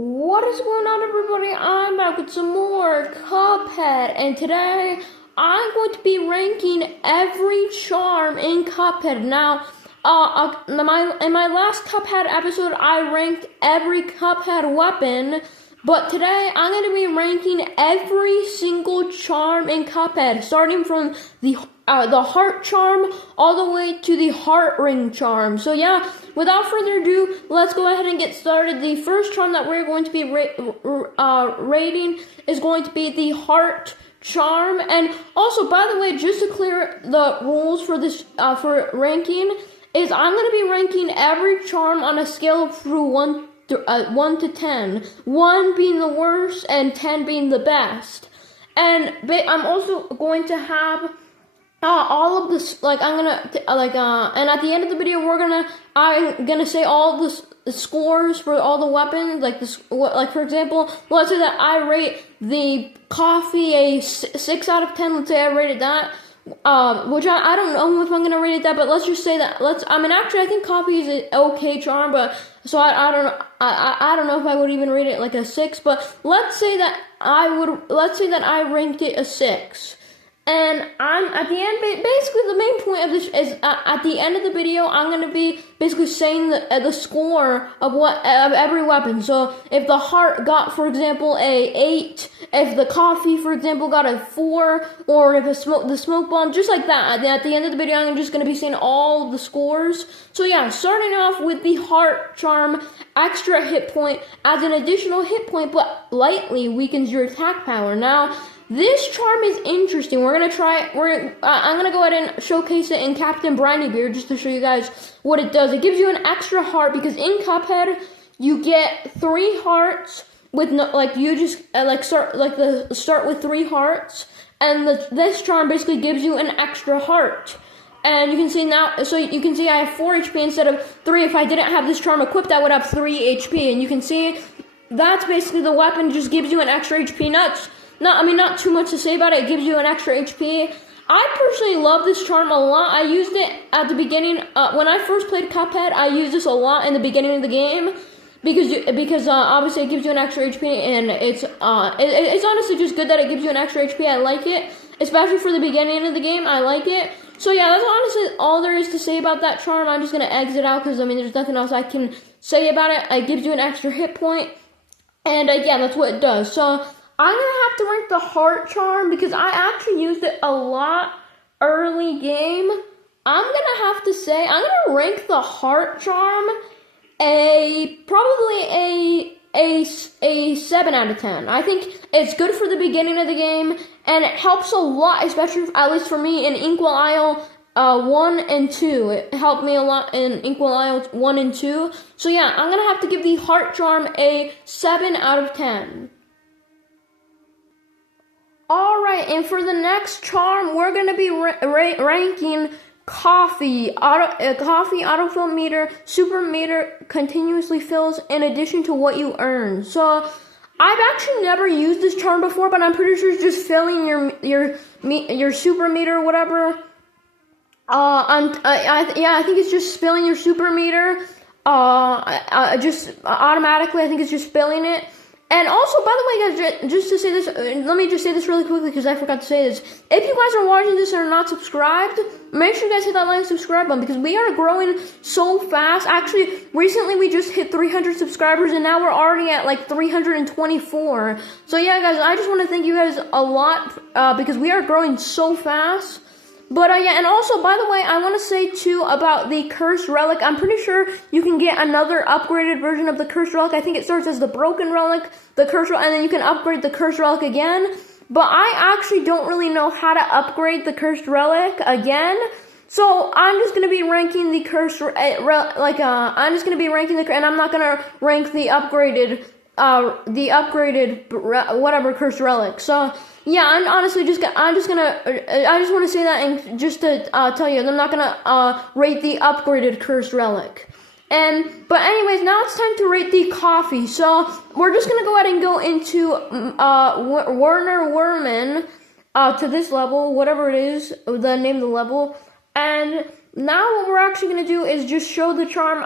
What is going on, everybody? I'm back with some more Cuphead, and today I'm going to be ranking every charm in Cuphead. Now, in my last Cuphead episode, I ranked every Cuphead weapon, but today I'm going to be ranking every single charm in Cuphead, starting from the heart charm all the way to the heart ring charm. So yeah, without further ado, let's go ahead and get started. The first charm that we're going to be rating is going to be the heart charm. And also, by the way, just to clear the rules for this for ranking, is I'm going to be ranking every charm on a scale of through 1 to 10. 1 being the worst and 10 being the best. And I'm also going to have all of this, and at the end of the video, I'm gonna say all the scores for all the weapons, for example, let's say that I rate the coffee a 6 out of 10, let's say I rated that, which I don't know if I'm gonna rate it that, but let's just say that, actually, I think coffee is an okay charm, but, so I don't know if I would even rate it like a 6, but let's say that I ranked it a 6. And I'm at the end, basically the main point of this is at the end of the video, I'm going to be basically saying the score of every weapon. So if the heart got, for example, a 8, if the coffee, for example, got a 4, or if the smoke bomb, just like that. At the end of the video, I'm just going to be saying all the scores. So yeah, starting off with the heart charm, extra hit point, adds an additional hit point, but lightly weakens your attack power. Now, this charm is interesting. I'm gonna go ahead and showcase it in Captain Brineybeard just to show you guys what it does. It gives you an extra heart because in Cuphead you get 3 hearts with start with 3 hearts, and this charm basically gives you an extra heart. And you can see now, so you can see I have 4 HP instead of 3. If I didn't have this charm equipped, I would have 3 HP. And you can see that's basically the weapon, just gives you an extra HP. Not too much to say about it. It gives you an extra HP. I personally love this charm a lot. I used it at the beginning. When I first played Cuphead, I used this a lot in the beginning of the game. Because obviously it gives you an extra HP, and it's honestly just good that it gives you an extra HP. I like it. Especially for the beginning of the game, I like it. So yeah, that's honestly all there is to say about that charm. I'm just going to exit out because, there's nothing else I can say about it. It gives you an extra hit point. And yeah, that's what it does. So I'm going to have to rank the heart charm because I actually used it a lot early game. I'm going to have to say, I'm going to rank the heart charm probably a 7 out of 10. I think it's good for the beginning of the game, and it helps a lot, especially, at least for me, in Inkwell Isle 1 and 2. It helped me a lot in Inkwell Isle 1 and 2. So yeah, I'm going to have to give the heart charm a 7 out of 10. Alright, and for the next charm, we're going to be ranking Coffee. Coffee autofill meter, super meter continuously fills in addition to what you earn. So, I've actually never used this charm before, but I'm pretty sure it's just filling your super meter or whatever. I think it's just filling your super meter. Just automatically, I think it's just filling it. And also, by the way, guys, just to say this, let me just say this really quickly because I forgot to say this. If you guys are watching this and are not subscribed, make sure you guys hit that like and subscribe button because we are growing so fast. Actually, recently we just hit 300 subscribers and now we're already at like 324. So yeah, guys, I just want to thank you guys a lot because we are growing so fast. But yeah, and also, by the way, I want to say too about the Cursed Relic. I'm pretty sure you can get another upgraded version of the Cursed Relic. I think it starts as the Broken Relic, the Cursed Relic, and then you can upgrade the Cursed Relic again. But I actually don't really know how to upgrade the Cursed Relic again. So I'm just going to be ranking the Cursed I'm just going to be ranking and I'm not going to rank the upgraded whatever Cursed Relic. So yeah, I just want to say that and just to tell you, I'm not gonna rate the upgraded Cursed Relic. But anyways, now it's time to rate the coffee. So we're just gonna go ahead and go into Werner Werman to this level, whatever it is, the name of the level, and now what we're actually going to do is just show the charm,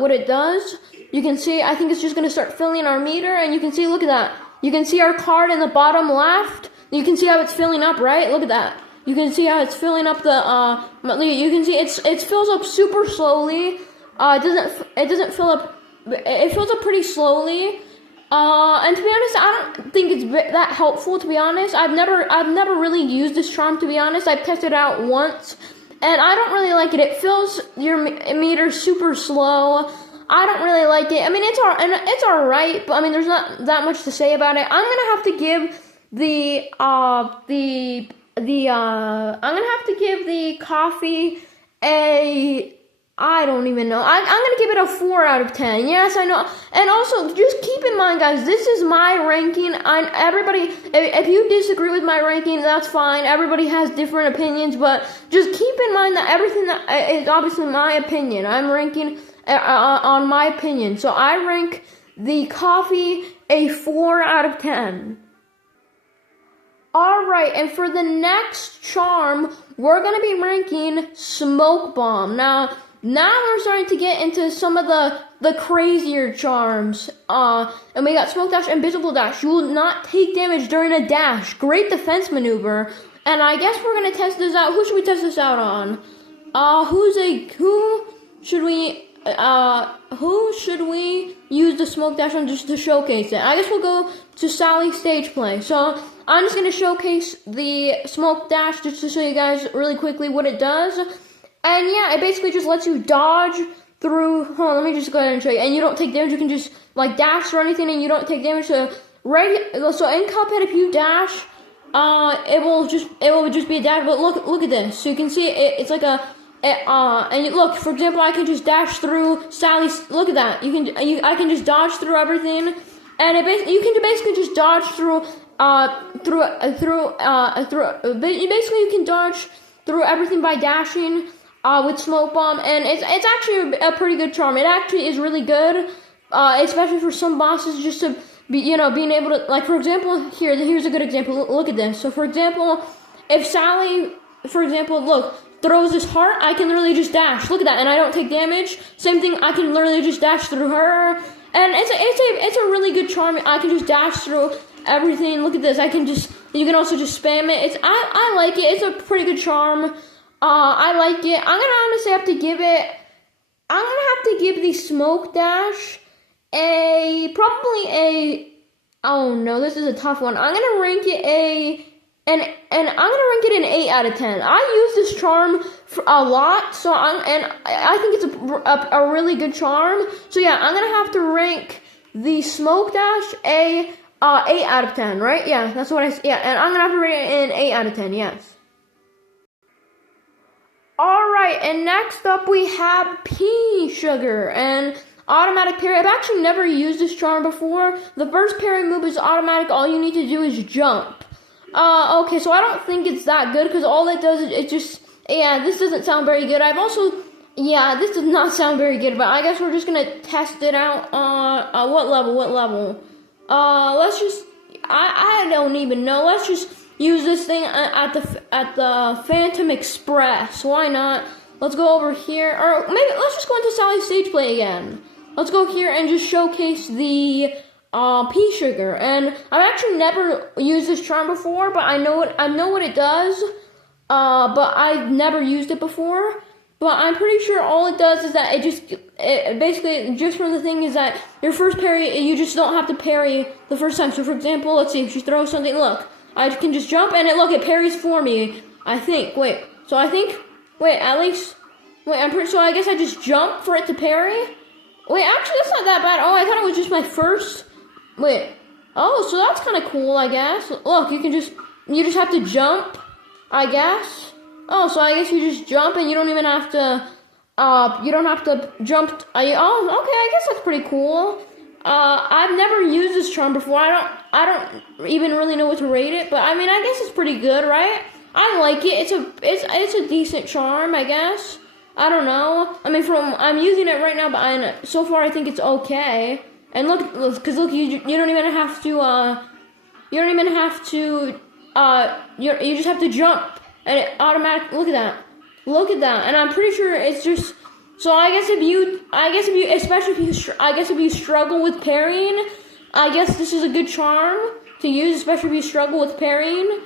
what it does. I think it's just going to start filling our meter, and you can see, look at that. You can see our card in the bottom left. You can see how it's filling up, right? Look at that. You can see how it's filling up the, you can see it fills up super slowly. It doesn't fill up, it fills up pretty slowly. And to be honest, I don't think it's that helpful, to be honest. I've never really used this charm, to be honest. I've tested it out once, and I don't really like it. It fills your meter super slow. I don't really like it. I mean, it's alright, but I mean, there's not that much to say about it. I'm gonna have to give the coffee I don't even know. I'm gonna give it a 4 out of 10. Yes, I know. And also, just keep in mind, guys, this is my ranking. Everybody, if you disagree with my ranking, that's fine. Everybody has different opinions, but just keep in mind that everything that is obviously my opinion. I'm ranking on my opinion. So I rank the coffee a 4 out of 10. Alright, and for the next charm, we're going to be ranking Smoke Bomb. Now we're starting to get into some of the crazier charms. And we got Smoke Dash, Invisible Dash. You will not take damage during a dash. Great defense maneuver. And I guess we're going to test this out. Who should we test this out on? Who should we use the Smoke Dash on just to showcase it? I guess we'll go to Sally's stage play. So I'm just going to showcase the Smoke Dash just to show you guys really quickly what it does. And yeah, it basically just lets you dodge through, hold on, let me just go ahead and show you. And you don't take damage, you can just like dash or anything and you don't take damage. So in Cuphead, if you dash, it will just be a dash. But look at this. So you can see it's like look, for example, I can just dash through Sally's, look at that. I can just dodge through everything. And you can basically just dodge basically you can dodge through everything by dashing with Smoke Bomb, and it's actually a pretty good charm. It actually is really good, especially for some bosses, just to be, being able to, like, for example, here's a good example. Look at this. So for example, if Sally, for example, look, throws this heart, I can literally just dash. Look at that, and I don't take damage. Same thing, I can literally just dash through her, and it's a really good charm. I can just dash through everything. Look at this. You can also just spam it. I like it. It's a pretty good charm. I like it. I'm gonna honestly have to give the Smoke Dash oh no, this is a tough one. I'm gonna rank it I'm gonna rank it an 8 out of 10. I use this charm for a lot, so I think it's a really good charm. So yeah, I'm gonna have to rank the Smoke Dash 8 out of 10, right? Yeah, that's what and I'm gonna have to rate it an 8 out of 10, yes. Alright, and next up we have Pea Sugar and automatic parry. I've actually never used this charm before. The first parry move is automatic. All you need to do is jump. Okay, so I don't think it's that good because all it does is this doesn't sound very good. This does not sound very good, but I guess we're just gonna test it out on, what level? I don't even know. Let's just use this thing at the Phantom Express. Why not? Let's go over here, or maybe let's just go into Sally's stage play again. Let's go here and just showcase the Pea Sugar. And I've actually never used this charm before, but I know what it does. But I've never used it before. But I'm pretty sure all it does is that it basically, just from the thing is that your first parry, you just don't have to parry the first time. So for example, let's see, if she throws something, look, I can just jump and it parries for me, I think. I'm pretty sure, I guess I just jump for it to parry. Wait, actually, that's not that bad. Oh, I thought it was just my first, oh, so that's kind of cool, I guess. Look, you just have to jump, I guess. Oh, so I guess you just jump and you don't even have to, jump. Okay, I guess that's pretty cool. I've never used this charm before. I don't even really know what to rate it, but I mean, I guess it's pretty good, right? I like it. It's a decent charm, I guess. I don't know. I mean, I'm using it right now, but so far I think it's okay. And look, you don't even have to, you just have to jump. And it automatically, look at that. And I'm pretty sure it's just, So I guess if you, especially if you struggle with parrying, I guess this is a good charm to use, especially if you struggle with parrying.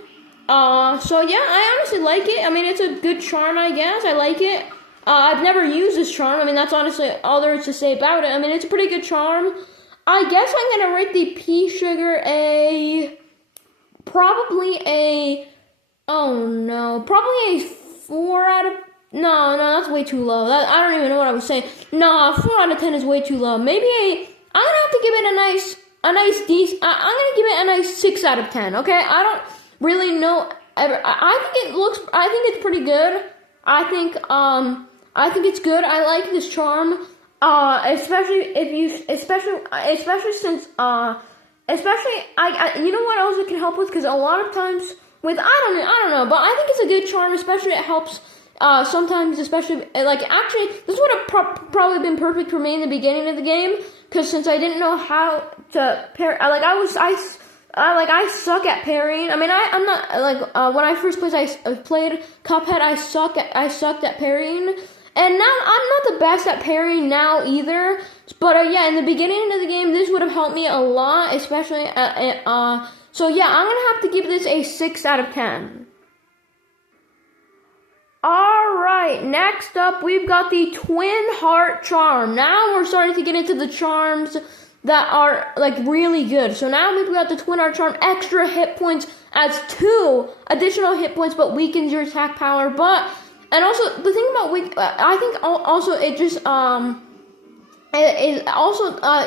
So yeah, I honestly like it. I mean, it's a good charm, I guess. I like it. I've never used this charm. I mean, that's honestly all there is to say about it. I mean, it's a pretty good charm. I guess I'm gonna rate the pea sugar probably a 4 out of, no, that's way too low. I don't even know what I was saying. No, 4 out of 10 is way too low. Maybe I'm gonna have to give it I'm gonna give it a nice 6 out of 10, okay? I don't really know, I think it's pretty good. I think it's good. I like this charm. Especially since, you know what else it can help with? Because a lot of times I don't know, but I think it's a good charm, especially it helps, sometimes, especially, like, actually, this would have probably been perfect for me in the beginning of the game, because since I didn't know how to parry, I suck at parrying. I mean, I'm not, when I first played Cuphead, I sucked at parrying. And now, I'm not the best at parrying now either. But, yeah, in the beginning of the game, this would have helped me a lot, especially, so yeah, I'm gonna have to give this a 6 out of 10. Alright, next up, we've got the Twin Heart Charm. Now we're starting to get into the charms that are, like, really good. So now we've got the Twin Heart Charm, extra hit points, adds 2 additional hit points, but weakens your attack power. And also, the thing about I think also it just,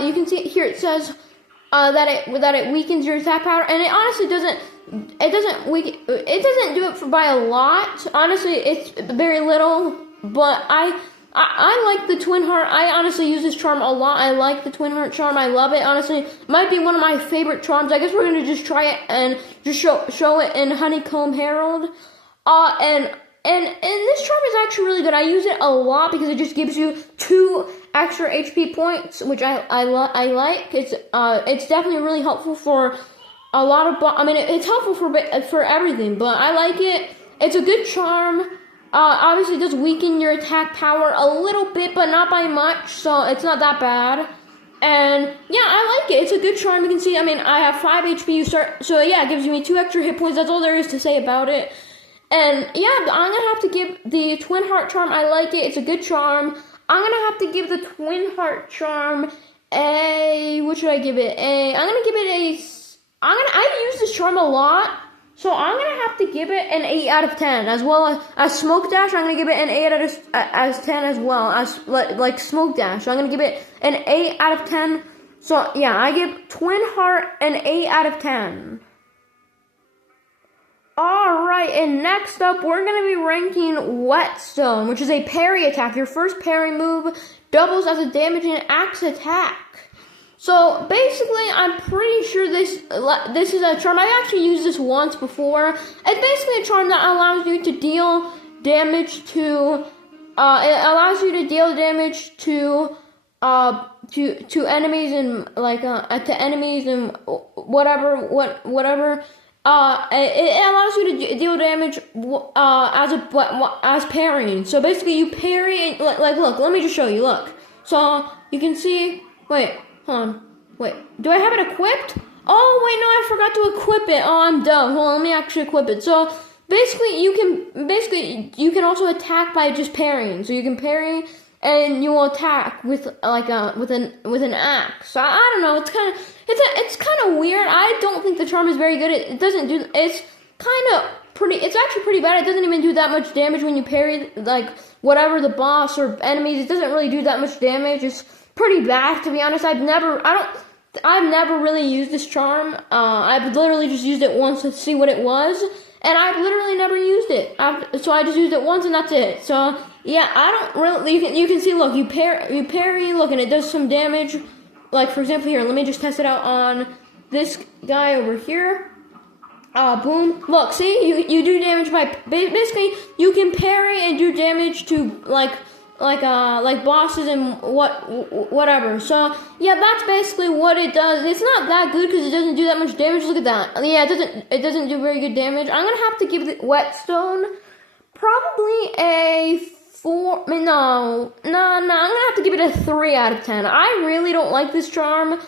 you can see here it says, that it weakens your attack power, and it honestly doesn't do it by a lot. Honestly, it's very little, but I like the Twin Heart. I honestly use this charm a lot. I like the Twin Heart charm. I love it. Honestly, might be one of my favorite charms. I guess we're gonna just try it and just show it in Honeycomb Herald. And this charm is actually really good. I use it a lot because it just gives you 2 extra HP points, which I like. It's definitely really helpful for a lot of, it's helpful for everything, but I like it. It's a good charm. Obviously it does weaken your attack power a little bit, but not by much, so it's not that bad. And yeah, I like it. It's a good charm. You can see, I have 5 HP, so yeah, it gives me 2 extra hit points. That's all there is to say about it. And yeah, I'm gonna have to give the Twin Heart Charm, I like it. It's a good charm. I'm gonna have to give the Twin Heart Charm what should I give it? I've used this charm a lot, so I'm gonna have to give it an 8 out of 10, as well as Smoke Dash. I'm gonna give it an 8 out of 10 as well as like Smoke Dash. So I'm gonna give it an 8 out of 10. So yeah, I give Twin Heart an 8 out of 10. Alright, and next up, we're going to be ranking Whetstone, which is a parry attack. Your first parry move doubles as a damage and axe attack. So, basically, I'm pretty sure this is a charm. I've actually used this once before. It's basically a charm that allows you to deal damage to enemies and whatever. It allows you to deal damage as parrying. So basically, you parry and look. Let me just show you. Look. So you can see. Wait, hold on. Wait, do I have it equipped? Oh wait, no, I forgot to equip it. Oh, I'm dumb. Hold on, let me actually equip it. So basically, you can also attack by just parrying. So you can parry and you will attack with an axe. So I don't know. It's kind of weird. I don't think the charm is very good. It's actually pretty bad. It doesn't even do that much damage when you parry whatever the boss or enemies. It doesn't really do that much damage. It's pretty bad, to be honest. I've never really used this charm. I've literally just used it once to see what it was, and I've literally never used it. So I just used it once, and that's it. So yeah, I don't really. You can see. Look, you parry. Look, and it does some damage. Like, for example, here. Let me just test it out on this guy over here. Boom. Look, see, you do damage by basically you can parry and do damage to like bosses and whatever. So yeah, that's basically what it does. It's not that good because it doesn't do that much damage. Look at that. Yeah, it doesn't do very good damage. I'm gonna have to give the Whetstone probably a 4. No. I'm gonna have to give it a 3 out of 10. I really don't like this charm.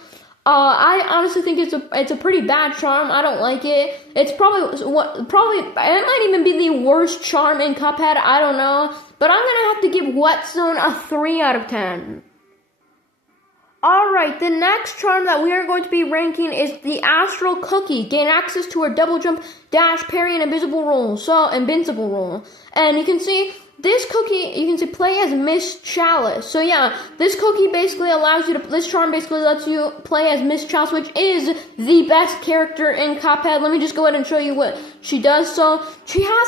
I honestly think it's a pretty bad charm. I don't like it. It's probably it might even be the worst charm in Cuphead. I don't know, but I'm gonna have to give Whetstone a 3 out of 10. Alright, the next charm that we are going to be ranking is the Astral Cookie. Gain access to her double jump, dash, parry, and invincible roll. And you can see this cookie, play as Miss Chalice. So yeah, this cookie basically this charm basically lets you play as Miss Chalice, which is the best character in Cuphead. Let me just go ahead and show you what she does. So she has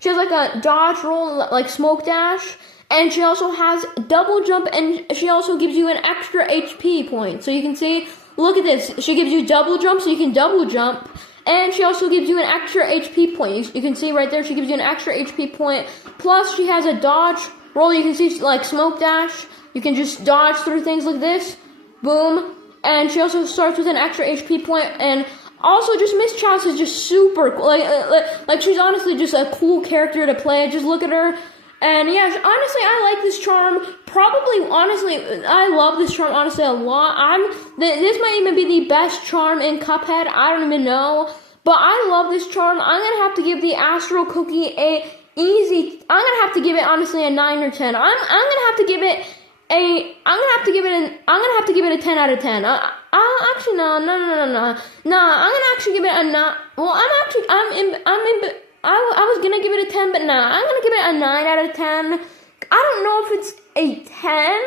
she has like a dodge roll, like smoke dash, and she also has double jump, and she also gives you an extra HP point. So you can see, look at this, she gives you double jump, so you can double jump, and she also gives you an extra HP point. You can see right there, she gives you an extra HP point, plus she has a dodge roll. You can see like smoke dash, you can just dodge through things like this, boom, and she also starts with an extra HP point, and also, just Miss Chalice is just super cool. Like she's honestly just a cool character to play. Just look at her, and yeah, honestly, I like this charm. I love this charm honestly a lot. This might even be the best charm in Cuphead. I don't even know, but I love this charm. I'm gonna have to give the Astral Cookie I'm gonna have to give it honestly a 9 or 10. I'm gonna have to give it a 10 out of 10. Actually, no. I'm gonna actually give it a 9. Well, I was gonna give it a 10, but nah, I'm gonna give it a 9 out of 10. I don't know if it's a 10.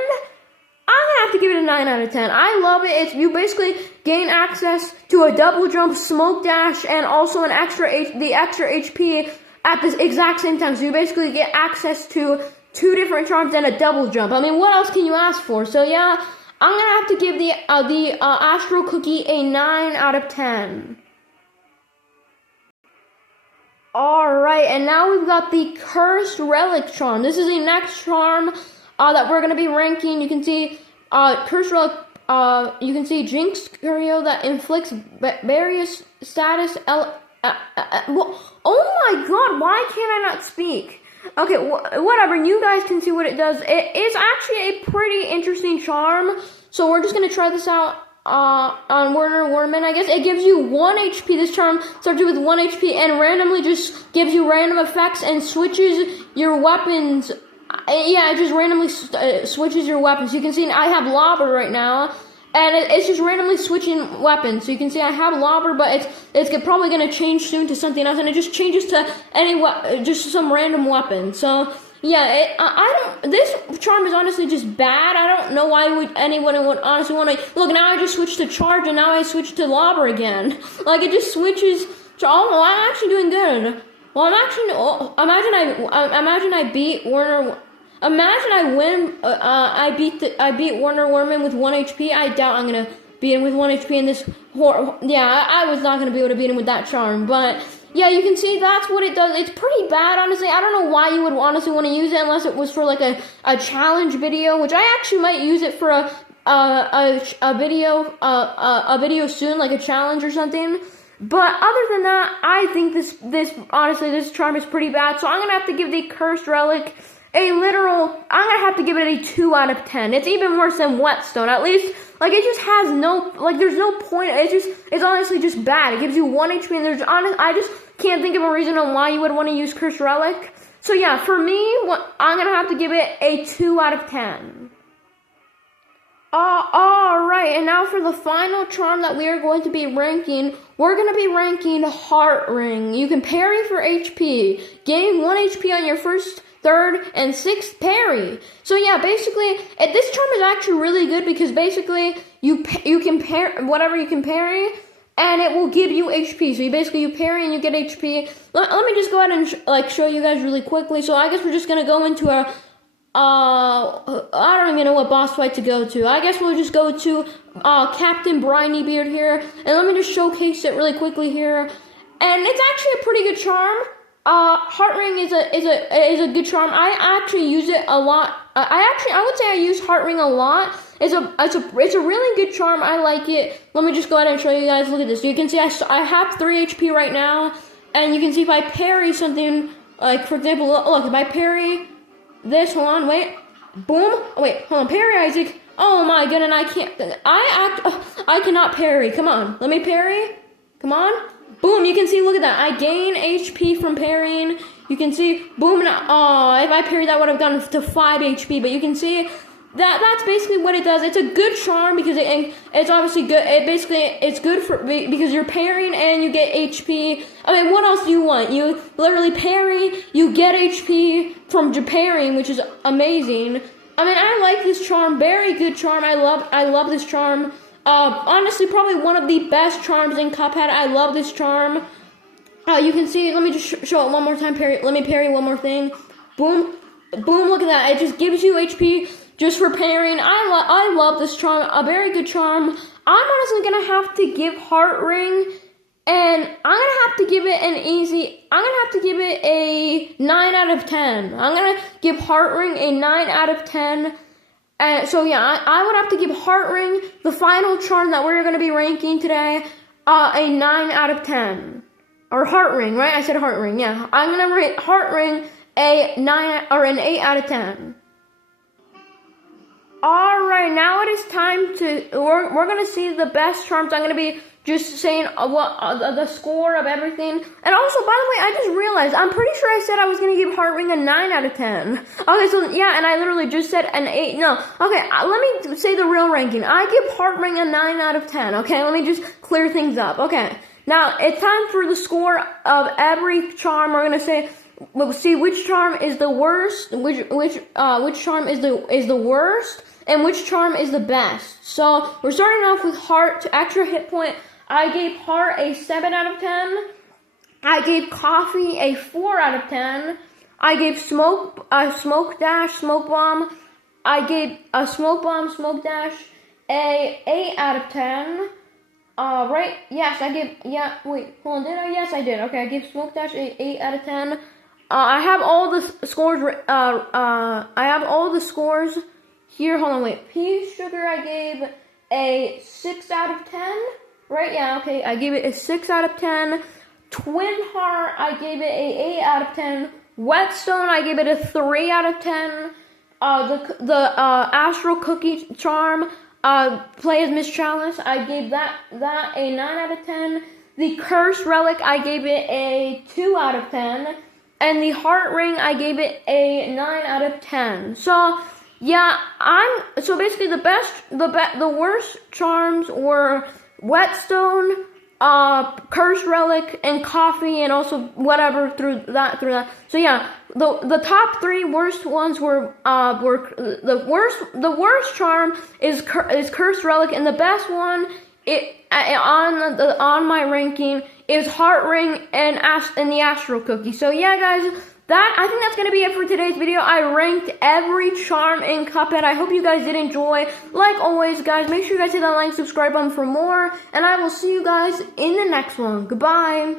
I'm gonna have to give it a 9 out of 10. I love it. You basically gain access to a double jump, smoke dash, and also the extra HP at the exact same time. So you basically get access to 2 different charms and a double jump. I mean, what else can you ask for? So yeah, I'm gonna have to give the Astral Cookie a 9 out of 10. Alright, and now we've got the Cursed Relic charm. This is the next charm that we're gonna be ranking. You can see Cursed Relic. You can see Jinx Curio that inflicts various status. Oh my God! Why can't I not speak? Okay, whatever, you guys can see what it does. It is actually a pretty interesting charm, so we're just going to try this out on Werner Werman. I guess it gives you 1 HP. This charm starts you with 1 HP and randomly just gives you random effects and switches your weapons. Yeah, it just randomly switches your weapons. You can see I have Lobber right now, and it's just randomly switching weapons. So you can see I have Lobber, but it's probably going to change soon to something else, and it just changes to just some random weapon. So yeah, this charm is honestly just bad. I don't know why anyone would honestly want to. Look, now I just switched to Charge, and now I switched to Lobber again. Like, it just switches to, oh, I'm actually doing good. Well, imagine I beat Werner. Imagine I win. I beat Werner Werman with 1 HP. I doubt I'm gonna beat him with 1 HP in this. Yeah, I was not gonna be able to beat him with that charm. But yeah, you can see that's what it does. It's pretty bad, honestly. I don't know why you would honestly want to use it unless it was for like a challenge video, which I actually might use it for a video soon, like a challenge or something. But other than that, I think this charm is pretty bad. So I'm gonna have to give the Cursed Relic I'm gonna have to give it a 2 out of 10. It's even worse than Whetstone. At least, like, it just has there's no point. It's honestly just bad. It gives you 1 HP, and I just can't think of a reason on why you would want to use Cursed Relic. So yeah, for me, I'm gonna have to give it a 2 out of 10. Alright, and now for the final charm that we are going to be ranking, we're going to be ranking Heart Ring. You can parry for HP. Gain 1 HP on your first, third, and 6th parry. So yeah, basically, this charm is actually really good because basically, you can parry whatever you can parry, and it will give you HP. So you parry and you get HP. Let me just go ahead and show you guys really quickly. So I guess we're just going to go into I don't even know what boss fight to go to. I guess we'll just go to Captain Brinybeard here, and let me just showcase it really quickly here. And it's actually a pretty good charm. Heart Ring is a good charm. I actually use it a lot. I would say I use Heart Ring a lot. It's a really good charm. I like it. Let me just go ahead and show you guys. Look at this. You can see I have 3 HP right now. and you can see if I parry something, like for example, look, if I parry this, hold on, wait, boom, oh, wait, hold on, parry Isaac. Oh my goodness, I can't, I cannot parry. Come on, let me parry. Come on, boom, you can see, look at that. I gain HP from parrying. You can see, boom, and if I parried that would have gone to 5 HP, but you can see that's basically what it does. It's a good charm because it's obviously good. It's good because you're parrying and you get HP. I mean, what else do you want? You literally parry, you get HP from parrying, which is amazing. I mean, I like this charm. Very good charm. I love this charm. Honestly, probably one of the best charms in Cuphead. I love this charm. You can see. Let me just show it one more time. Parry. Let me parry one more thing. Boom, boom. Look at that. It just gives you HP. Just for parrying. I love this charm. A very good charm. I'm honestly gonna have to give Heart Ring, and I'm gonna have to give it an easy. I'm gonna have to give it a 9 out of 10. I'm gonna give Heart Ring a 9 out of 10. So yeah, I would have to give Heart Ring, the final charm that we're gonna be ranking today, a 9 out of 10. Or Heart Ring, right? I said Heart Ring. Yeah, I'm gonna rate Heart Ring a 9 or an 8 out of 10. Alright, now it is time to, we're going to see the best charms. I'm going to be just saying the score of everything. And also, by the way, I just realized, I'm pretty sure I said I was going to give Heart Ring a 9 out of 10. Okay, so yeah, and I literally just said an 8. No, okay, let me say the real ranking. I give Heart Ring a 9 out of 10, okay? Let me just clear things up. Okay, now it's time for the score of every charm. We're going to say, we'll see which charm is the worst, which charm is the worst, and which charm is the best. So we're starting off with Heart. Extra hit point. I gave Heart a 7 out of 10. I gave Coffee a 4 out of 10. I gave Smoke Dash, Smoke Bomb. I gave Smoke Bomb, Smoke Dash a 8 out of 10. Right? Yes, I gave. Yeah. Wait. Hold on. Did I? Yes, I did. Okay. I gave Smoke Dash a 8 out of 10. I have all the scores. I have all the scores. Here, hold on, wait. Pea Sugar, I gave a 6 out of 10. Right, yeah, okay. I gave it a 6 out of 10. Twin Heart, I gave it a 8 out of 10. Whetstone, I gave it a 3 out of 10. The Astral Cookie Charm, Play as Miss Chalice, I gave that a 9 out of 10. The Cursed Relic, I gave it a 2 out of 10. And the Heart Ring, I gave it a 9 out of 10. So yeah, so basically the worst charms were Whetstone, Cursed Relic, and Coffee, and also whatever through that. So yeah, the top 3 worst ones were the worst charm is Cursed Relic, and the best one on my ranking is Heart Ring and the Astral Cookie. So yeah, guys. I think that's going to be it for today's video. I ranked every charm in Cuphead. I hope you guys did enjoy. Like always, guys, make sure you guys hit that like, subscribe button for more. And I will see you guys in the next one. Goodbye.